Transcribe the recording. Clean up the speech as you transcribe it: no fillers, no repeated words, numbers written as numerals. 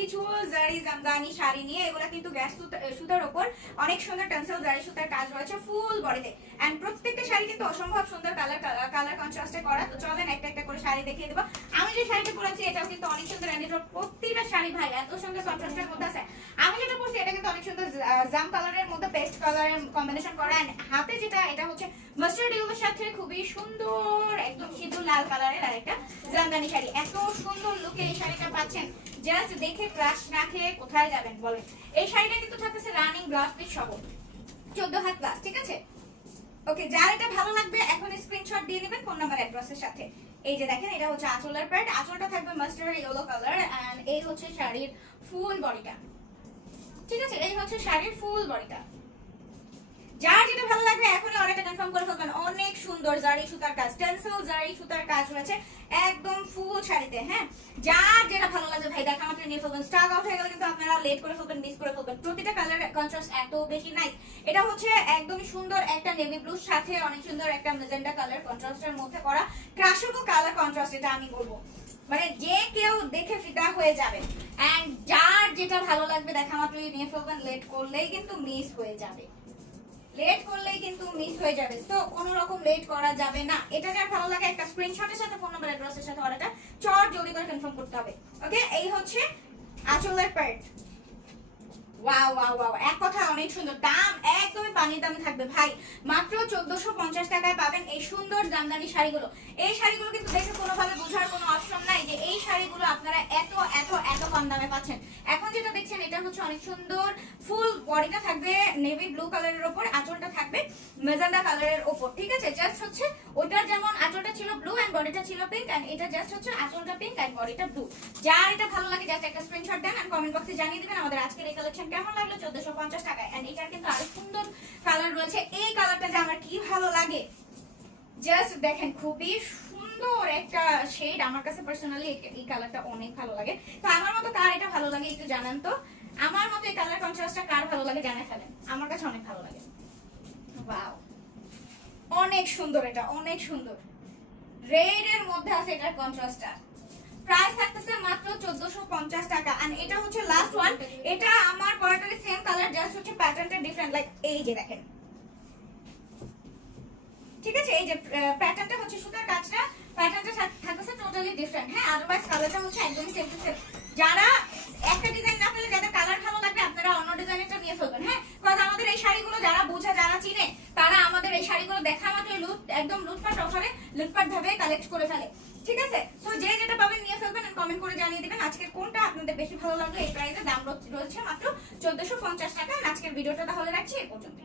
কিছু জারি জামদানি শাড়ি নিয়ে, এগুলো কিন্তু গ্যাস সুতার উপর অনেক সুন্দর টেন্সিল জারি সুতার কাজ রয়েছে ফুল বডিতে। এন্ড প্রত্যেকটা শাড়ি কিন্তু অসম্ভব সুন্দর কালার কন্ট্রাস্টে করা। তো চলেন একটা একটা করে শাড়ি দেখিয়ে দেবো। আমি যে শাড়িটা পরেছি এটাও কিন্তু অনেক সুন্দর, এন্ড এটার প্রত্যেকটা শাড়ি ভাই এত সুন্দর কন্ট্রাস্টের মধ্যে আছে। আমি যেটা পরছি এটা কিন্তু অনেক সুন্দর জাম কালারের মধ্যে পেস্ট কালারের কম্বিনেশন করা। এন্ড হাতে যেটা এটা হচ্ছে মাস্টার্ড ইয়েলোর সাথে খুবই সুন্দর একদম সিঁদুর লাল কালারের আরেকটা জামদানি শাড়ি। এত সুন্দর লুকে এই শাড়িটা পাচ্ছেন, জাস্ট দেখে ক্রাশ না খেয়ে কোথায় যাবেন বলেন। এই শাড়িটা কিন্তু থাকতেছে রানিং ব্লাউজ পিস সহ 14 হাত প্লাস, ঠিক আছে? ওকে, যার এটা ভালো লাগবে এখন স্ক্রিনশট দিয়ে নেবেন ফোন নাম্বার অ্যাড্রেসের সাথে। এই যে দেখেন এটা হচ্ছে আঁচলের প্যাড, আঁচলটা থাকবে মাস্টার্ড ইয়েলো কালার এন্ড এই হচ্ছে শাড়ির ফুল বডিটা, ঠিক আছে? এই হচ্ছে শাড়ির ফুল বডিটা। যার যেটা ভালো লাগবে এখনই অর্ডারটা কনফার্ম করে ফেলবেন। অনেক সুন্দর জারি সুতার কাজ, টেন্সিল জারি সুতার কাজ রয়েছে একদম ফুল শাড়িতে। হ্যাঁ, যার যেটা ভালো লাগবে ভাই দেখা মাত্র নিয়ে ফেলবেন। স্টক আউট হয়ে গেলে কিন্তু আপনারা লেট করে ফেলবেন, মিস করে ফেলবেন। প্রতিটা কালার কন্ট্রাস্ট এত বেশি নাইস। এটা হচ্ছে একদম সুন্দর একটা নেভি ব্লুর সাথে অনেক সুন্দর একটা ম্যাজেন্টা কালার কন্ট্রাস্টের মধ্যে করা ক্রাশেবল কালার কন্ট্রাস্ট, এটা আমি বলবো মানে যে কেউ দেখে ফিদা হয়ে যাবে। এন্ড যার যেটা ভালো লাগবে দেখা মাত্র নিয়ে ফেলবেন, লেট করলেই কিন্তু মিস হয়ে যাবে, লেট করলেই কিন্তু মিস হয়ে যাবে। তো কোনো রকম লেট করা যাবে না। এটা যার ভালো লাগে একটা স্ক্রিনশটের সাথে ফোন নাম্বার অ্যাড্রেসের সাথে অর্ডারটা চট জলদি করে কনফার্ম করতে হবে। ওকে, এই হচ্ছে আঁচলের প্যাড। ওয়াও ওয়াও ওয়াও, এক কথা অনেক সুন্দর। দাম একদমই পানির দামে থাকবে ভাই, মাত্র 1450 টাকায় পাবেন এই সুন্দর জামদানি শাড়িগুলো। এই শাড়িগুলো কিন্তু দেখে কোনোভাবে বোঝার কোনো অপশন নাই যে এই শাড়িগুলো আপনারা এত এত এত কম দামে পাচ্ছেন। এখন যেটা দেখছেন এটা হচ্ছে অনেক সুন্দর ফুল বডিটা থাকবে নেভি ব্লু কালারের উপর, আঁচলটা থাকবে ম্যাজেন্টা কালারের উপর, ঠিক আছে? জাস্ট হচ্ছে ওটার যেমন আঁচলটা ছিল ব্লু এন্ড বডিটা ছিল পিঙ্ক, এন্ড এটা জাস্ট হচ্ছে আঁচলটা পিঙ্ক এন্ড বডিটা ব্লু। যার এটা ভালো লাগে জাস্ট একটা স্ক্রিনশট দেন এন্ড কমেন্ট বক্সে জানিয়ে দিবেন আমাদের আজকের এই কালেকশন কেমন লাগলো। 1450 টাকায়। এন্ড এটার কিন্তু আরো সুন্দর কালার রয়েছে। এই কালারটা যে আমার কি ভালো লাগে, জাস্ট দেখেন খুবই সুন্দর একটা শেড। আমার কাছে পার্সোনালি এই কালারটা অনেক ভালো লাগে। তো আমার মতো কার এটা ভালো লাগে একটু জানান তো। আমার মতো এই কালার কন্ট্রাস্টটা কার ভালো লাগে জানাই ফেলেন, আমার কাছে অনেক ভালো লাগে। ওয়াও, অনেক সুন্দর, এটা অনেক সুন্দর। রেড এর মধ্যে আছে এটার কন্ট্রাস্টটা। প্রাইস থাকতেছে মাত্র 1450 টাকা। এন্ড এটা হচ্ছে লাস্ট ওয়ান। এটা আমার পরাটার সেম কালার, জাস্ট হচ্ছে প্যাটার্নটা ডিফারেন্ট। লাইক এই যে দেখেন, ঠিক আছে? এই যে প্যাটার্নটা হচ্ছে সুতার কাজটা, প্যাটার্নটা থাকতেছে টোটালি ডিফারেন্ট। হ্যাঁ, আদারওয়াইজ কালারটা হচ্ছে একদমই সেম টু সেম। যারা একটা ডিজাইন না পেলে যাদের কালার ভালো লাগবে আপনারা অন্য ডিজাইনটা নিয়ে ফেলবেন। হ্যাঁ, কারণ আমাদের এই শাড়িগুলো যারা বোঝে যারা চিনে তারা আমাদের এই শাড়িগুলো দেখা মাত্র একদম লুটপাট অফারে লুটপাট ভাবে কালেক্ট করে ফেলে, ঠিক আছে? সো যে যেটা পাবেন নিয়ে ফেলবেন এন্ড কমেন্ট করে জানিয়ে দিবেন আজকের কোনটা আপনাদের বেশি ভালো লাগলো। এই প্রাইসে দাম রয়েছে মাত্র 1450 টাকা। আজকের ভিডিওটা তাহলে রাখছি এই পর্যন্ত।